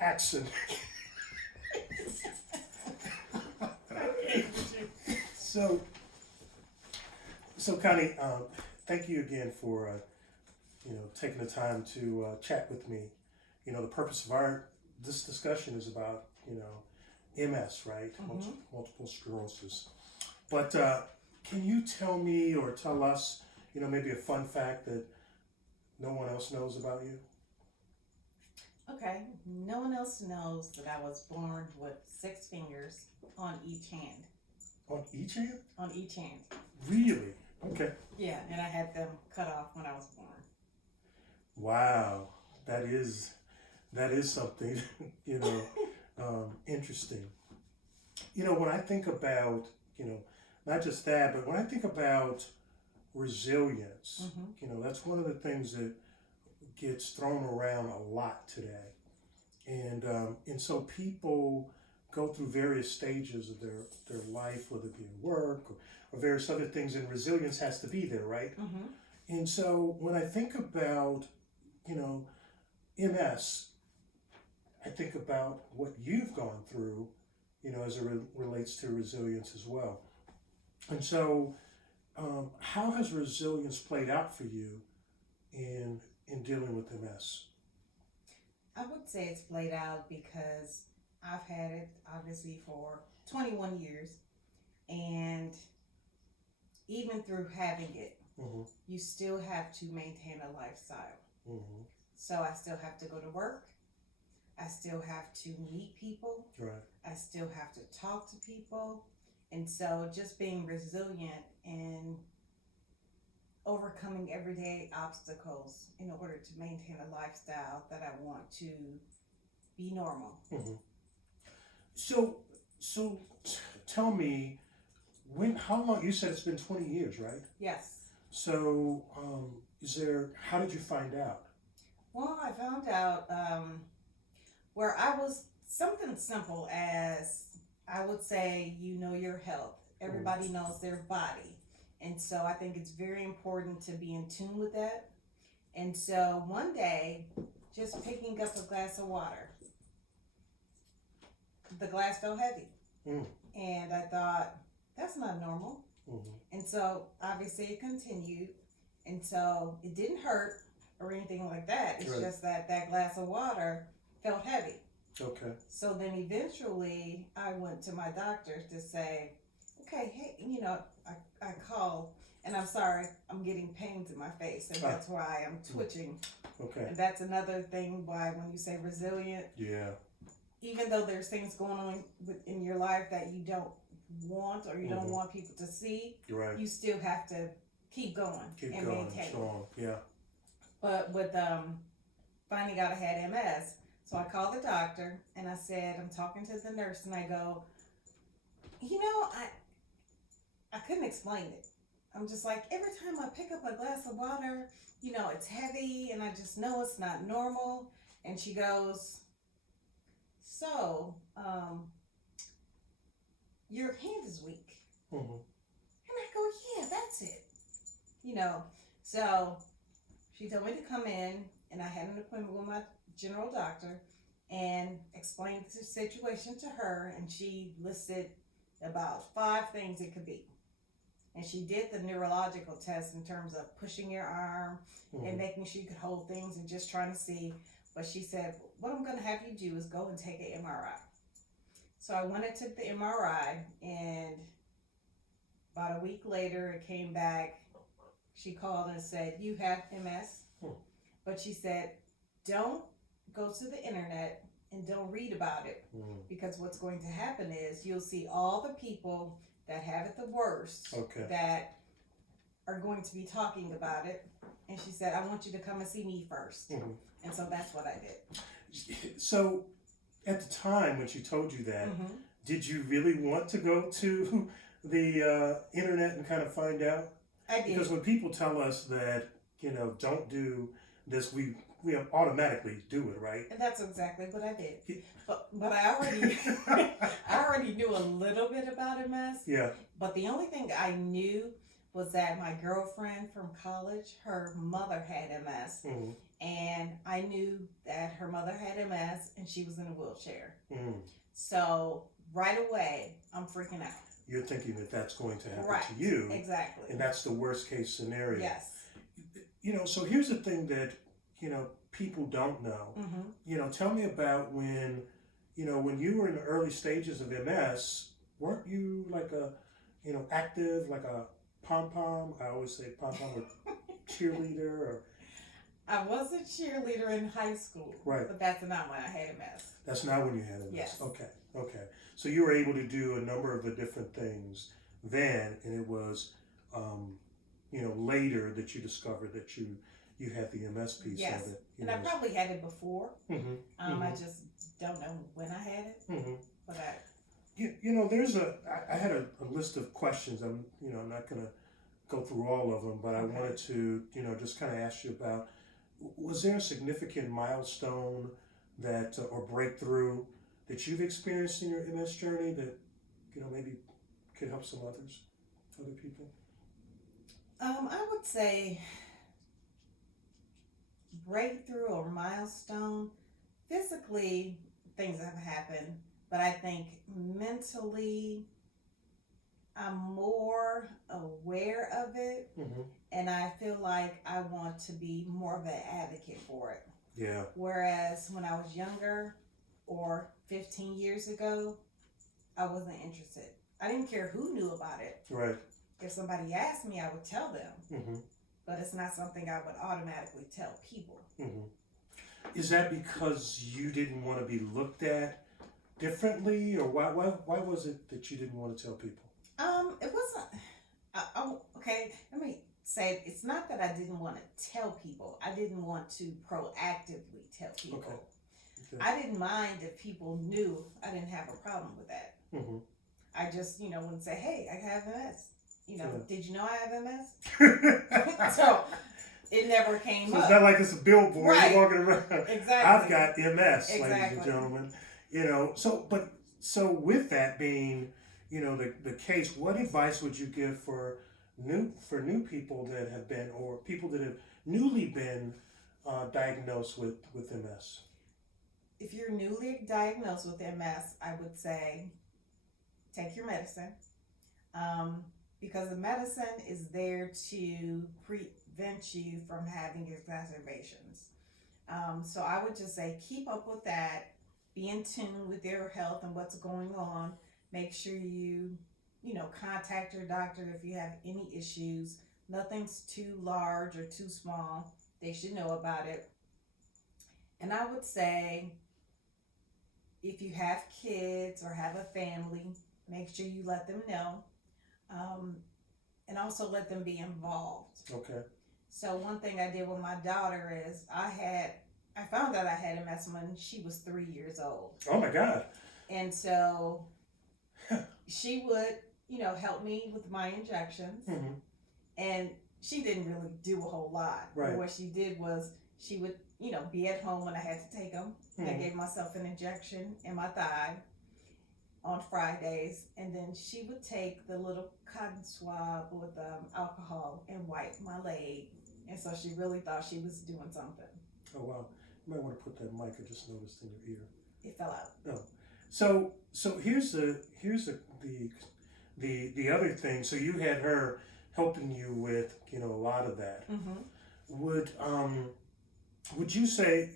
accent. So, so Connie, thank you again for taking the time to chat with me. The purpose of this discussion is about MS, right? Mm-hmm. Multiple sclerosis. But can you tell me or tell us, maybe a fun fact that no one else knows about you? Okay, no one else knows that I was born with 6 fingers on each hand. On each hand? On each hand. Really? Okay. Yeah, and I had them cut off when I was born. Wow, that is something, interesting. When I think about, not just that, but when I think about resilience, Mm-hmm. that's one of the things that gets thrown around a lot today. And so people go through various stages of their life, whether it be work or various other things, and resilience has to be there, right? Mm-hmm. And so when I think about, MS, I think about what you've gone through, as it relates to resilience as well. And so, how has resilience played out for you in dealing with MS? I would say it's played out because I've had it obviously for 21 years, and even through having it, Mm-hmm. you still have to maintain a lifestyle. Mm-hmm. So I still have to go to work. I still have to meet people. Right. I still have to talk to people. And so just being resilient and overcoming everyday obstacles in order to maintain a lifestyle that I want to be normal. Mm-hmm. So tell me, how long, you said it's been 20 years, right? Yes. So, how did you find out? Well, I found out where I was something simple as I would say, your health. Everybody knows their body. And so I think it's very important to be in tune with that. And so one day, just picking up a glass of water, the glass felt heavy. Mm. And I thought, that's not normal. Mm-hmm. And so obviously it continued. And so it didn't hurt or anything like that. It's Right. just that glass of water felt heavy. Okay. So then eventually I went to my doctor to say, okay, hey, I called and I'm sorry, I'm getting pains in my face, and that's why I'm twitching. Okay. And that's another thing why when you say resilient, Yeah. even though there's things going on in your life that you don't want or you don't Mhm. want people to see, You're right. you still have to keep going Keep and going maintain. strong. Yeah. But with finding out I had MS, so I called the doctor and I said, I'm talking to the nurse, and I go, I couldn't explain it. I'm just like, every time I pick up a glass of water, it's heavy and I just know it's not normal. And she goes, so, your hand is weak. Mm-hmm. And I go, yeah, that's it. So she told me to come in, and I had an appointment with my general doctor and explained the situation to her, and she listed about 5 things it could be. And she did the neurological test in terms of pushing your arm Mm-hmm. and making sure you could hold things and just trying to see. But she said, what I'm going to have you do is go and take an MRI. So I went and took the MRI, and about a week later it came back. She called and said, you have MS. But she said, don't go to the internet and don't read about it, because what's going to happen is you'll see all the people that have it the worst that are going to be talking about it. And she said, I want you to come and see me first. Mm-hmm. And so that's what I did. So at the time when she told you that, Mm-hmm. did you really want to go to the internet and kind of find out? I did. Because when people tell us that, don't do this, we automatically do it, right? And that's exactly what I did. But I already knew a little bit about MS. Yeah. But the only thing I knew was that my girlfriend from college, her mother had MS. Mm-hmm. and I knew that her mother had MS and she was in a wheelchair. Mm. So right away, I'm freaking out. You're thinking that that's going to happen Right. to you. Exactly. And that's the worst case scenario. Yes. So here's the thing that, people don't know. Mm-hmm. Tell me about when you were in the early stages of MS, weren't you like a, active, like a pom-pom? I always say pom-pom or cheerleader or... I was a cheerleader in high school. Right. But that's not when I had MS. That's not when you had MS. Yes. Okay. So you were able to do a number of the different things then, and it was, later that you discovered that you had the MS piece Yes. of it. And I probably had it before. Mm-hmm. I just don't know when I had it. Mm-hmm. But I had a list of questions. I'm not going to go through all of them, but I wanted to, just kind of ask you about, was there a significant milestone that, or breakthrough that you've experienced in your MS journey that, maybe could help some other people? I would say breakthrough or milestone. Physically, things have happened, but I think mentally, I'm more aware of it, Mm-hmm. and I feel like I want to be more of an advocate for it. Yeah. Whereas when I was younger, or 15 years ago, I wasn't interested. I didn't care who knew about it. Right. If somebody asked me, I would tell them. Mm-hmm. But it's not something I would automatically tell people. Mm-hmm. Is that because you didn't want to be looked at differently, or why was it that you didn't want to tell people? It wasn't. Okay, let me say it's not that I didn't want to tell people. I didn't want to proactively tell people. Okay. I didn't mind if people knew. I didn't have a problem with that. Mm-hmm. I just, wouldn't say, "Hey, I have MS." Yeah. Did you know I have MS? So it never came So up. it's not like it's a billboard Right. you're walking around. Exactly. I've got MS, Exactly. ladies and gentlemen. So with that being, the case, what advice would you give for new people that have been, or people that have newly been diagnosed with MS? If you're newly diagnosed with MS, I would say take your medicine. Because the medicine is there to prevent you from having exacerbations. So I would just say keep up with that. Be in tune with your health and what's going on. Make sure you contact your doctor if you have any issues. Nothing's too large or too small. They should know about it. And I would say if you have kids or have a family, make sure you let them know. And also let them be involved. Okay. So one thing I did with my daughter is I found out I had MS when she was 3 years old. Oh my God. And so she would, help me with my injections. Mm-hmm. And she didn't really do a whole lot. Right. But what she did was she would, be at home when I had to take them. Mm-hmm. I gave myself an injection in my thigh on Fridays, and then she would take the little cotton swab with alcohol and wipe my leg, and so she really thought she was doing something. Oh wow. You might want to put that mic. I just noticed in your ear. It fell out. No. So here's the other thing. So you had her helping you with a lot of that. Mm-hmm. Would you say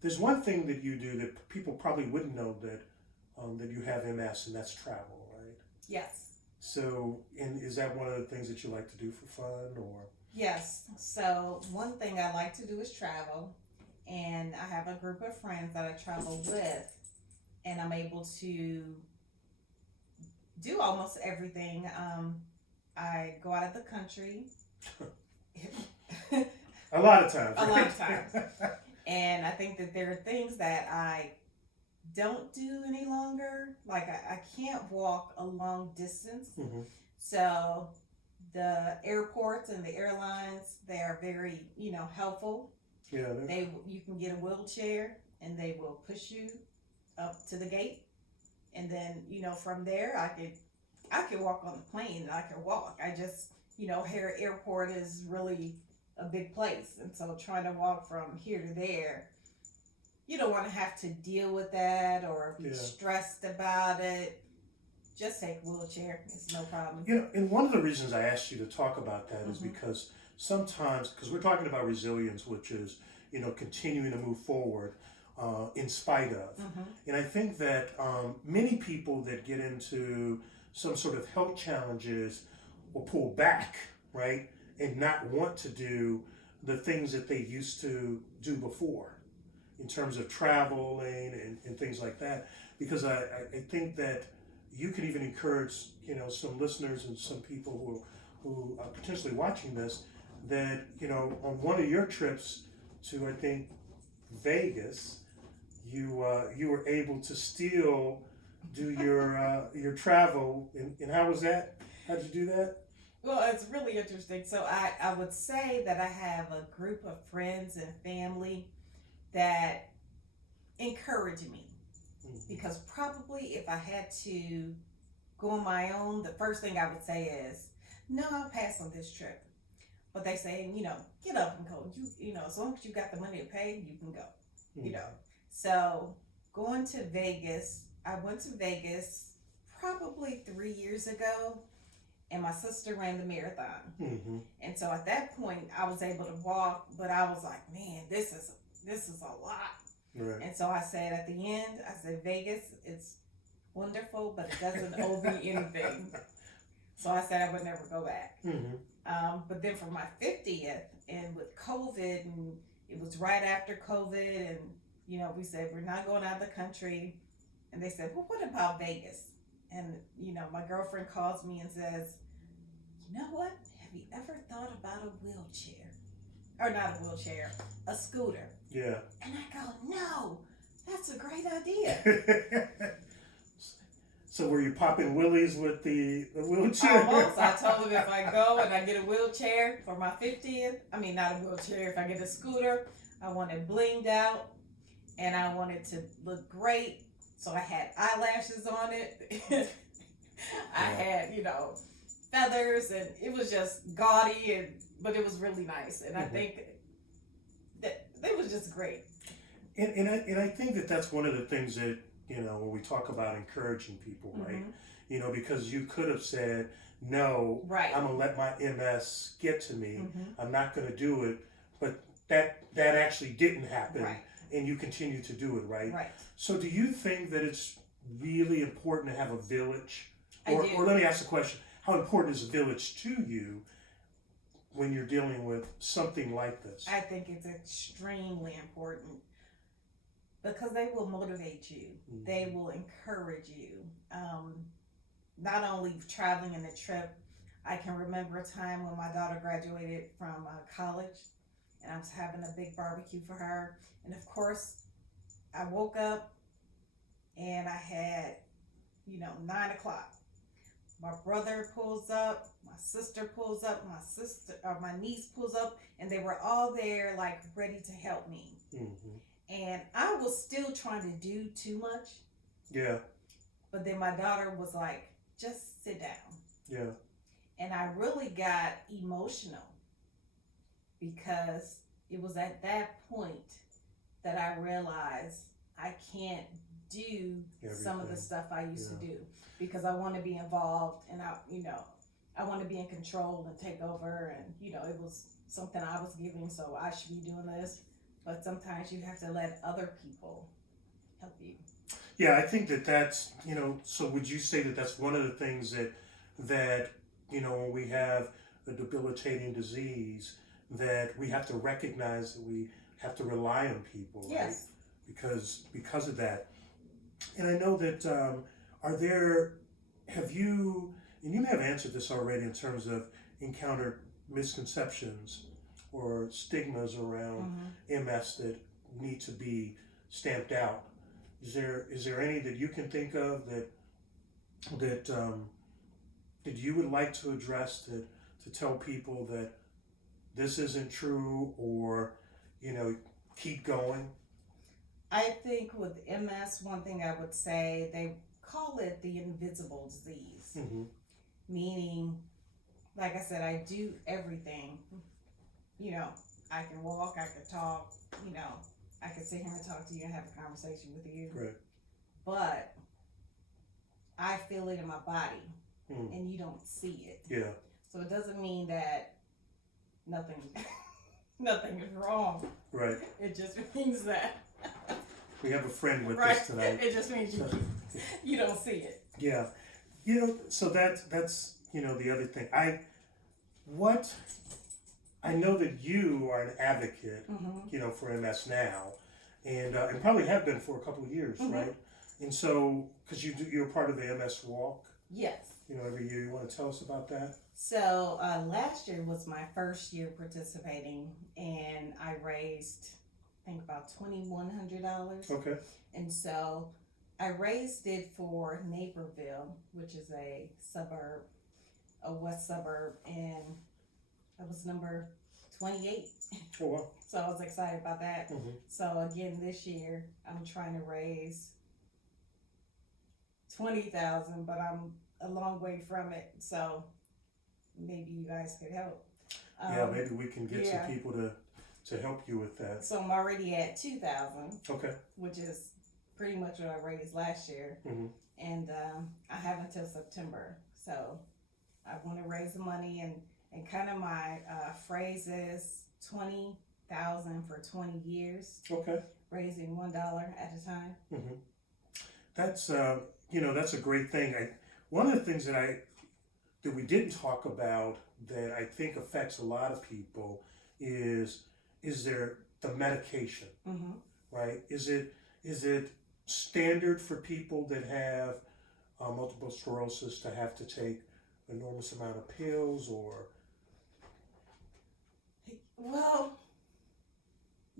there's one thing that you do that people probably wouldn't know that you have MS, and that's travel, right? Yes. So, and is that one of the things that you like to do for fun, or? Yes. So one thing I like to do is travel, and I have a group of friends that I travel with, and I'm able to do almost everything. I go out of the country. A lot of times. A right? lot of times. And I think that there are things that I don't do any longer. Like I can't walk a long distance. Mm-hmm. So the airports and the airlines, they are very, helpful. Yeah. You can get a wheelchair and they will push you up to the gate. And then, from there I could walk on the plane and I could walk. I just, Hare Airport is really a big place, and so trying to walk from here to there, you don't want to have to deal with that or be stressed about it. Just take a wheelchair. It's no problem. And one of the reasons I asked you to talk about that is because sometimes, because we're talking about resilience, which is, continuing to move forward in spite of. And I think that many people that get into some sort of health challenges will pull back, right? And not want to do the things that they used to do before in terms of traveling and things like that. Because I think that you could even encourage, some listeners and some people who are potentially watching this, that, on one of your trips to, I think, Vegas, you were able to still do your travel. And how was that? How did you do that? Well, it's really interesting. So I would say that I have a group of friends and family that encourage me. Because probably if I had to go on my own, the first thing I would say is, no, I'll pass on this trip. But they say, get up and go. As long as you got the money to pay, you can go. So going to Vegas, I went to Vegas probably 3 years ago. And my sister ran the marathon. And so at that point, I was able to walk, but I was like, man, this is a lot. Right. And so I said at the end, Vegas, it's wonderful, but it doesn't owe me anything. So I said I would never go back. But then for my 50th, and with COVID, and it was right after COVID, and, we said, we're not going out of the country. And they said, well, what about Vegas? And, my girlfriend calls me and says, you know what? Have you ever thought about a wheelchair? Or not a wheelchair, a scooter. Yeah. And I go, no, that's a great idea. So were you popping willies with the wheelchair? Almost. I told them if I go and I get a wheelchair for my 50th, not a wheelchair, if I get a scooter, I want it blinged out and I want it to look great. So I had eyelashes on it. I had, feathers, and it was just gaudy, but it was really nice. And I think that it was just great. And I think that that's one of the things that, when we talk about encouraging people, right? Because you could have said, no, right. I'm going to let my MS get to me. I'm not going to do it. But that actually didn't happen. Right. And you continue to do it, right? Right. So do you think that it's really important to have a village? Or let me ask the question, how important is a village to you when you're dealing with something like this? I think it's extremely important because they will motivate you. They will encourage you. Not only traveling in the trip, I can remember a time when my daughter graduated from college and I was having a big barbecue for her. And of course, I woke up and I had, 9 o'clock. My brother pulls up, my sister pulls up, my niece pulls up, and they were all there, like, ready to help me. And I was still trying to do too much. Yeah. But then my daughter was like, just sit down. Yeah. And I really got emotional because it was at that point that I realized I can't do some of the stuff I used to do because I want to be involved and I want to be in control and take over, and it was something I was giving, so I should be doing this. But sometimes you have to let other people help you. Yeah, I think that's, so would you say that that's one of the things that when we have a debilitating disease, that we have to recognize that we have to rely on people, right? Yes. Because of that. And I know that, have you, and you may have answered this already in terms of encountered misconceptions or stigmas around MS that need to be stamped out. Is there any that you can think of that you would like to address, to tell people that this isn't true, or keep going? I think with MS, one thing I would say, they call it the invisible disease, meaning, like I said, I do everything. you know, I can walk, I can talk, you know, I can sit here and talk to you and have a conversation with you. Right. But I feel it in my body Mm. and you don't see it. Yeah. So it doesn't mean that nothing nothing is wrong. Right. It just means that We have a friend with right. us tonight. It just means you don't see it. Yeah. So that's the other thing. I know that you are an advocate, Mm-hmm. for MS now, and probably have been for a couple of years, Mhm. right? And so, because you're part of the MS Walk, Yes. every year. You want to tell us about that? So last year was my first year participating, and I raised, I think, about $2,100. Okay. And so I raised it for Naperville, which is a suburb, a west suburb, and I was number 28. Oh wow. So I was excited about that. Mm-hmm. So again, this year I'm trying to raise 20,000, but I'm a long way from it. So maybe you guys could help. Yeah, maybe we can get yeah. some people to help you with that. So I'm already at 2,000, Okay. which is pretty much what I raised last year. Mm-hmm. And I have until September. So I want to raise the money, and kind of my phrase is 20,000 for 20 years, Okay. raising $1 at a time. Mm-hmm. That's that's a great thing. One of the things that we didn't talk about that I think affects a lot of people is there the medication, Mm-hmm. right? Is it standard for people that have multiple sclerosis to have to take an enormous amount of pills, or? Well,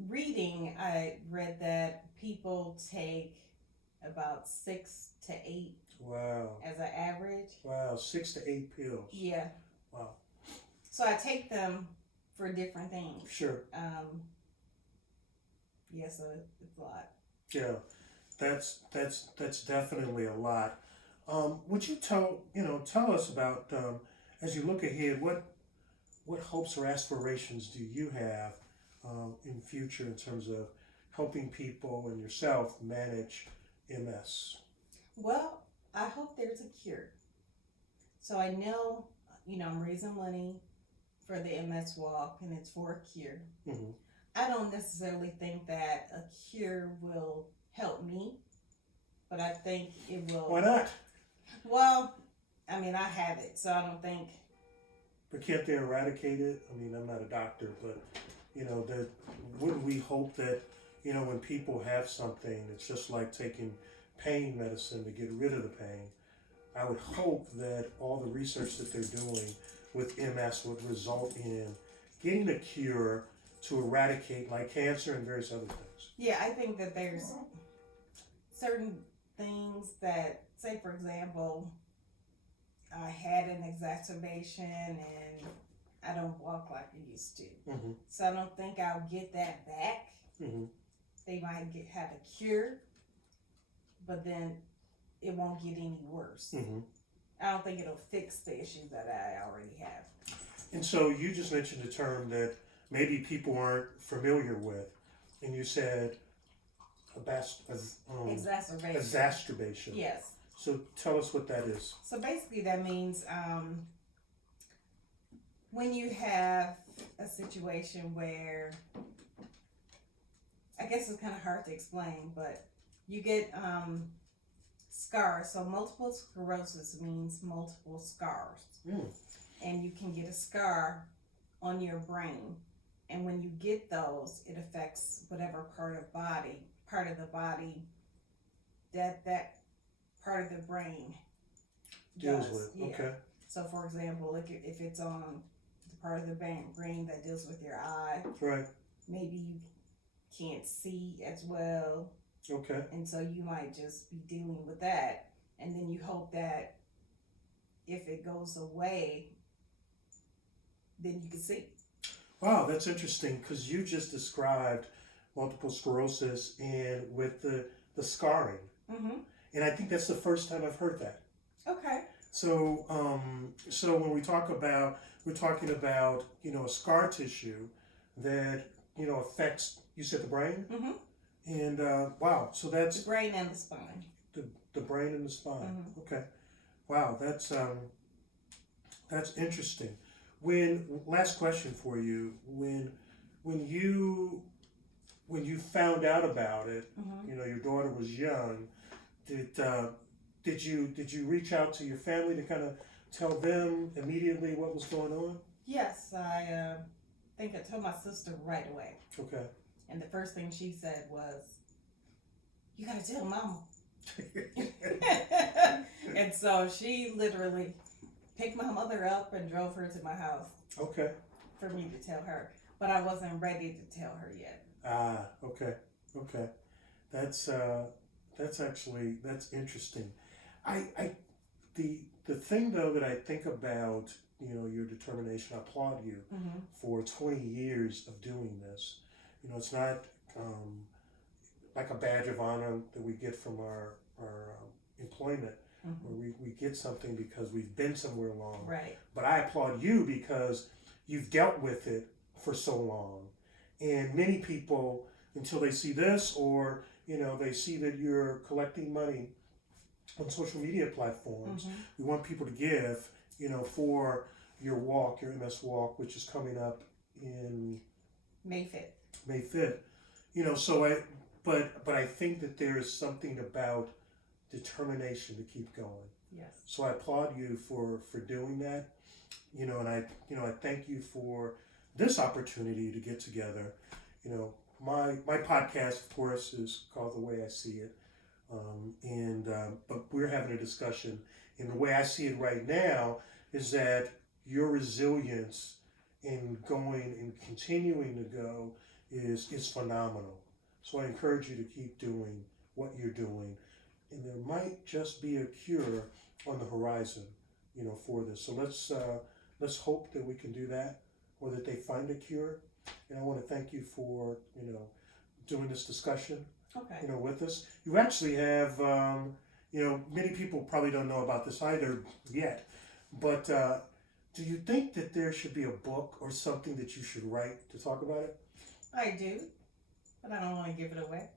reading, I read that people take about 6 to 8 Wow. as an average. Wow, 6 to 8 pills. Yeah. Wow. So I take them for different things. Sure. Yeah, so it's a lot. Yeah, that's definitely a lot. Would you tell us about, as you look ahead, what hopes or aspirations do you have in future in terms of helping people and yourself manage MS? Well, I hope there's a cure. So I know, I'm raising money for the MS Walk, and it's for a cure. Mm-hmm. I don't necessarily think that a cure will help me, but I think it will. Why not? Well, I have it, so I don't think. But can't they eradicate it? I'm not a doctor, but that wouldn't we hope that when people have something, it's just like taking pain medicine to get rid of the pain. I would hope that all the research that they're doing with MS would result in getting a cure to eradicate, like cancer and various other things. Yeah, I think that there's certain things that, say for example, I had an exacerbation and I don't walk like I used to. Mm-hmm. So I don't think I'll get that back. Mm-hmm. They might have a cure, but then it won't get any worse. Mm-hmm. I don't think it'll fix the issues that I already have. And so you just mentioned a term that maybe people aren't familiar with, and you said Exacerbation. exacerbation. Yes. So tell us what that is. So basically that means when you have a situation where, I guess it's kind of hard to explain, but you get scars. So multiple sclerosis means multiple scars. Mm. And you can get a scar on your brain. And when you get those, it affects whatever part of the body that part of the brain Deals does. with. Yeah. Okay. So for example, if it's on the part of the brain that deals with your eye, Right. maybe you can't see as well. Okay. And so you might just be dealing with that. And then you hope that if it goes away, then you can see. Wow, that's interesting, because you just described multiple sclerosis and with the scarring, Mm-hmm. and I think that's the first time I've heard that. Okay. So, so when we're talking about a scar tissue, that, affects, you said the brain? Mm-hmm. And wow, so The that's brain and the spine. the brain and the spine. Mm-hmm. Okay, wow, that's interesting. Last question for you, when you found out about it, Mm-hmm. your daughter was young. Did you reach out to your family to kind of tell them immediately what was going on? Yes, I think I told my sister right away. Okay. And the first thing she said was, "You gotta tell Mama." And so she literally picked my mother up and drove her to my house Okay. for me to tell her. But I wasn't ready to tell her yet. Ah, okay, okay. That's interesting. I the thing though that I think about, your determination. I applaud you Mm-hmm. for 20 years of doing this. It's not like a badge of honor that we get from our employment, Mm-hmm. where we get something because we've been somewhere long. Right. But I applaud you because you've dealt with it for so long. And many people, until they see this, or they see that you're collecting money on social media platforms, Mm-hmm. we want people to give, for your walk, your MS walk, which is coming up in May 5th. May 5th. But I think that there is something about determination to keep going. Yes. So I applaud you for doing that. And I thank you for this opportunity to get together. My podcast, of course, is called The Way I See It. But we're having a discussion, and the way I see it right now is that your resilience in going and continuing to go is phenomenal. So I encourage you to keep doing what you're doing, and there might just be a cure on the horizon, for this. So let's hope that we can do that, or that they find a cure. And I want to thank you for doing this discussion, Okay. with us. You actually have, many people probably don't know about this either yet, but do you think that there should be a book or something that you should write to talk about it? I do, but I don't want to give it away.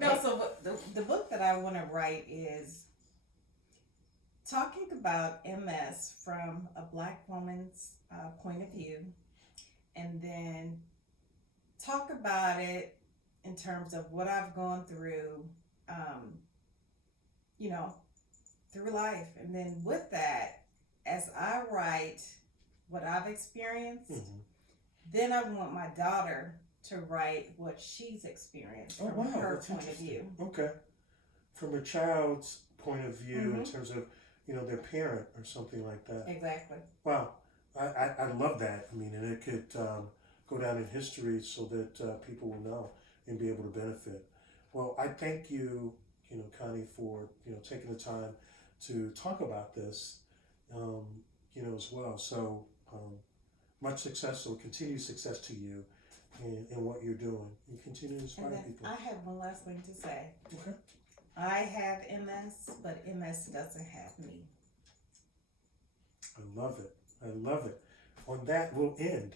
No, so the book that I want to write is talking about MS from a Black woman's point of view, and then talk about it in terms of what I've gone through, through life. And then with that, as I write what I've experienced, Mm-hmm. then I want my daughter to write what she's experienced Oh, from wow, her that's point of interesting. view. Okay. From a child's point of view, in Mhm. terms of, their parent or something like that. Exactly. Wow. I love that. I mean, and it could go down in history so that people will know and be able to benefit. Well, I thank you, Connie, for, taking the time to talk about this, as well. So much success, so continued success to you in what you're doing. And continue to inspire And then people. I have one last thing to say. Okay. I have MS, but MS doesn't have me. I love it. I love it. On that, we'll end